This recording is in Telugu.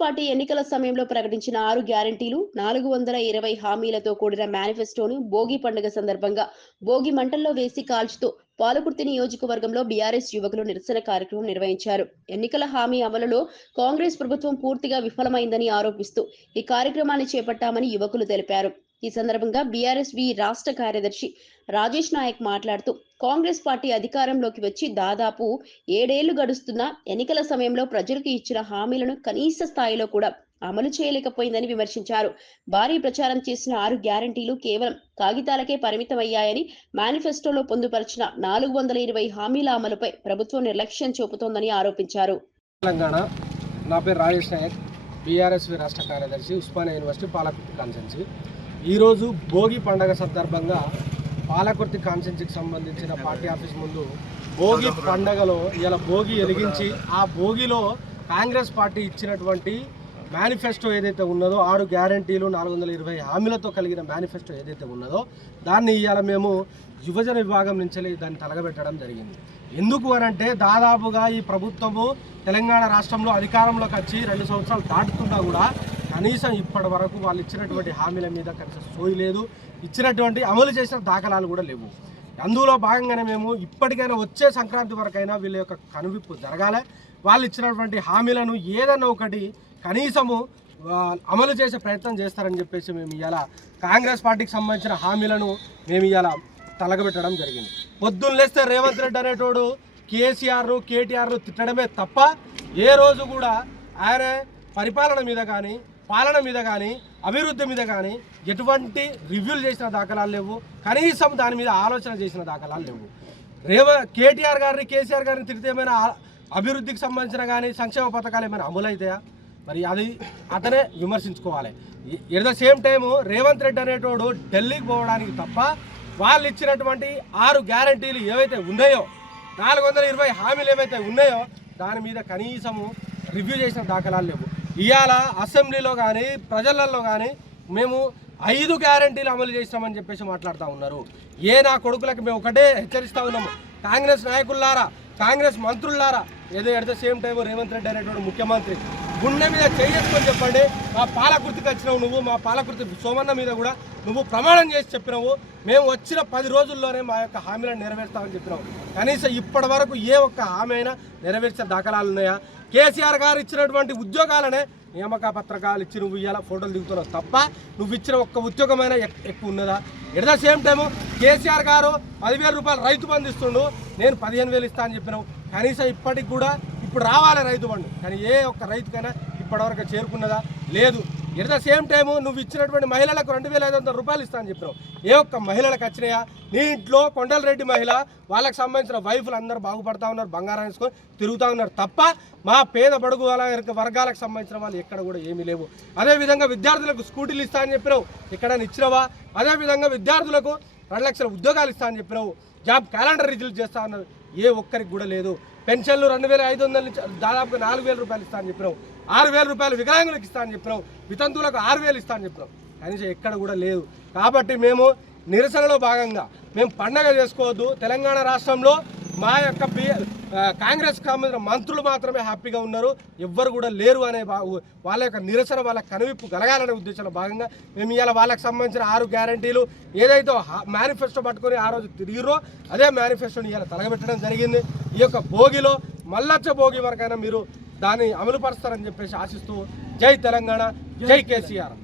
పార్టీ ఎన్నికల సమయంలో ప్రకటించిన 6 గ్యారంటీలు 420 హామీలతో కూడిన మేనిఫెస్టోను భోగి పండుగ సందర్భంగా భోగి మంటల్లో వేసి కాల్చుతూ పాలకుర్తి నియోజకవర్గంలో బీఆర్ఎస్ యువకులు నిరసన కార్యక్రమం నిర్వహించారు. ఎన్నికల హామీ అమలులో కాంగ్రెస్ ప్రభుత్వం పూర్తిగా విఫలమైందని ఆరోపిస్తూ ఈ కార్యక్రమాన్ని చేపట్టామని యువకులు తెలిపారు. ఈ సందర్భంగా బీఆర్ఎస్వి రాష్ట్ర కార్యదర్శి రాజేష్ నాయక్ మాట్లాడుతూ కాంగ్రెస్ పార్టీ అధికారంలోకి వచ్చి దాదాపు 7 ఏళ్లు గడుస్తున్నా ఎన్నికల సమయంలో ప్రజలకు ఇచ్చిన హామీలను కనీస స్థాయిలో కూడా అమలు చేయలేకపోయిందని విమర్శించారు. భారీ ప్రచారం చేసిన 6 గ్యారంటీలు కేవలం కాగితాలకే పరిమితమయ్యాయని, మేనిఫెస్టోలో పొందుపరిచిన 420 హామీల అమలుపై ప్రభుత్వం నిర్లక్ష్యం చూపుతోందని ఆరోపించారు. తెలంగాణ నా పేరు రాజేష్ నాయక్, బీఆర్ఎస్వి రాష్ట్ర కార్యదర్శి, ఉస్మానియా యూనివర్సిటీ పాలకుర్తి కాన్స్టిట్యున్సీ. ఈరోజు భోగి పండగ సందర్భంగా పాలకుర్తి కాన్స్టిట్యున్సీకి సంబంధించిన పార్టీ ఆఫీస్ ముందు భోగి పండగలో ఇలా భోగి వెలిగించి ఆ భోగిలో కాంగ్రెస్ పార్టీ ఇచ్చినటువంటి మేనిఫెస్టో ఏదైతే ఉన్నదో 6 గ్యారంటీలు 420 హామీలతో కలిగిన మేనిఫెస్టో ఏదైతే ఉన్నదో దాన్ని ఇవాళ మేము యువజన విభాగం నుంచి దాన్ని తలగబెట్టడం జరిగింది. ఎందుకు అనంటే దాదాపుగా ఈ ప్రభుత్వము తెలంగాణ రాష్ట్రంలో అధికారంలోకి వచ్చి 2 సంవత్సరాలు దాటుతున్నా కూడా కనీసం ఇప్పటి వరకు వాళ్ళు ఇచ్చినటువంటి హామీల మీద కనీసం సోయి లేదు, ఇచ్చినటువంటి అమలు చేసిన దాఖలాలు కూడా లేవు. అందులో భాగంగానే మేము ఇప్పటికైనా వచ్చే సంక్రాంతి వరకైనా వీళ్ళ యొక్క కనువిప్పు జరగాలి. వాళ్ళు ఇచ్చినటువంటి హామీలను ఏదన్నా ఒకటి కనీసము అమలు చేసే ప్రయత్నం చేస్తారని చెప్పేసి మేము ఇవాళ కాంగ్రెస్ పార్టీకి సంబంధించిన హామీలను మేము ఇవాళ తలగబెట్టడం జరిగింది. పొద్దున్న లేస్తే రేవంత్ రెడ్డి అనేటోడు కేటీఆర్ను తిట్టడమే తప్ప ఏ రోజు కూడా ఆయన పరిపాలన మీద కానీ పాలన మీద కానీ అభివృద్ధి మీద కానీ ఎటువంటి రివ్యూలు చేసిన దాఖలాలు లేవు, కనీసం దాని మీద ఆలోచన చేసిన దాఖలాలు లేవు. కేటీఆర్ గారిని కేసీఆర్ గారిని తిరిగితే ఏమైనా అభివృద్ధికి సంబంధించిన కానీ సంక్షేమ పథకాలు ఏమైనా అమలవుతాయా? మరి అది అతనే విమర్శించుకోవాలి. At the same time Revanth Reddy అనేటోడు ఢిల్లీకి పోవడానికి తప్ప వాళ్ళు ఇచ్చినటువంటి 6 గ్యారంటీలు ఏవైతే ఉన్నాయో 420 హామీలు ఏవైతే ఉన్నాయో దాని మీద కనీసము రివ్యూ చేసిన దాఖలాలు లేవు. ఇవాళ అసెంబ్లీలో కానీ ప్రజలలో కానీ మేము 5 గ్యారంటీలు అమలు చేసినామని చెప్పేసి మాట్లాడుతూ ఉన్నారు. నా కొడుకులకు మేము ఒకటే హెచ్చరిస్తూ ఉన్నాము, కాంగ్రెస్ నాయకులారా, కాంగ్రెస్ మంత్రులారా, ఏదో at the same time Revanth Reddy అనేటువంటి ముఖ్యమంత్రి గుండె మీద చేసుకొని చెప్పండి, మా పాలకుర్తికి వచ్చినావు నువ్వు, మా పాలకుర్తి సోమన్న మీద కూడా నువ్వు ప్రమాణం చేసి చెప్పినావు, మేము వచ్చిన 10 రోజుల్లోనే మా యొక్క హామీలను నెరవేర్స్తామని చెప్పినావు. కనీసం ఇప్పటి వరకు ఏ ఒక్క హామీ అయినా నెరవేర్చే దాఖలాలు ఉన్నాయా? కేసీఆర్ గారు ఇచ్చినటువంటి ఉద్యోగాలనే నియామక పత్రకాలు ఇచ్చి నువ్వు ఇవాళ ఫోటోలు దిగుతున్నావు తప్ప నువ్వు ఇచ్చిన ఒక్క ఉద్యోగమైనా ఎక్కువ ఉన్నదా? At the same time KCR గారు 10,000 రూపాయలు రైతు బంధు ఇస్తుండు, నేను 15,000 ఇస్తా అని చెప్పినావు. కనీసం ఇప్పటికి కూడా ఇప్పుడు రావాలి రైతు బంధు, కానీ ఏ ఒక్క రైతుకైనా ఇప్పటివరకు చేరుకున్నదా? లేదు. ఎట్ ద సేమ్ టైము నువ్వు ఇచ్చినటువంటి మహిళలకు 2,500 రూపాయలు ఇస్తా అని చెప్పినావు, ఏ ఒక్క మహిళలకు వచ్చినాయా? నీ ఇంట్లో కొండలరెడ్డి మహిళ వాళ్ళకి సంబంధించిన వైఫ్లు అందరూ బాగుపడతా ఉన్నారు, బంగారం వేసుకొని తిరుగుతూ ఉన్నారు తప్ప మా పేద బడుగు వర్గాలకు సంబంధించిన వాళ్ళు ఎక్కడ కూడా ఏమీ లేవు. అదేవిధంగా విద్యార్థులకు స్కూటీలు ఇస్తా అని చెప్పినావు, ఎక్కడైనా ఇచ్చినావా? అదేవిధంగా విద్యార్థులకు 2 లక్షల ఉద్యోగాలు ఇస్తా అని చెప్పినావు, జాబ్ క్యాలెండర్ రిలీజ్ చేస్తా అన్నారు, ఏ ఒక్కరికి కూడా లేదు. పెన్షన్లు 2,500 నుంచి దాదాపుగా 4,000 రూపాయలు ఇస్తా అని చెప్పినావు, 6,000 రూపాయలు వికలాంగులకు ఇస్తా అని చెప్పినావు, వితంతువులకు 6,000 ఇస్తా అని చెప్పినావు, కనీసం ఎక్కడ కూడా లేదు. కాబట్టి మేము నిరసనలో భాగంగా మేము పండగ చేసుకోవద్దు. తెలంగాణ రాష్ట్రంలో మా యొక్క కాంగ్రెస్ సంబంధించిన మంత్రులు మాత్రమే హ్యాపీగా ఉన్నారు, ఎవ్వరు కూడా లేరు అనే వాళ్ళ యొక్క నిరసన వాళ్ళ కనువిప్పు కలగాలనే ఉద్దేశంలో భాగంగా మేము ఇవాళ వాళ్ళకి సంబంధించిన 6 గ్యారంటీలు ఏదైతే మేనిఫెస్టో పట్టుకొని ఆ రోజు తిరిగిరో అదే మేనిఫెస్టోని ఇవాళ తలగబెట్టడం జరిగింది. ఈ యొక్క భోగిలో మల్లచ్చ భోగి వరకైనా మీరు దాన్ని అమలుపరుస్తారని చెప్పేసి ఆశిస్తూ జై తెలంగాణ, జై కేసీఆర్.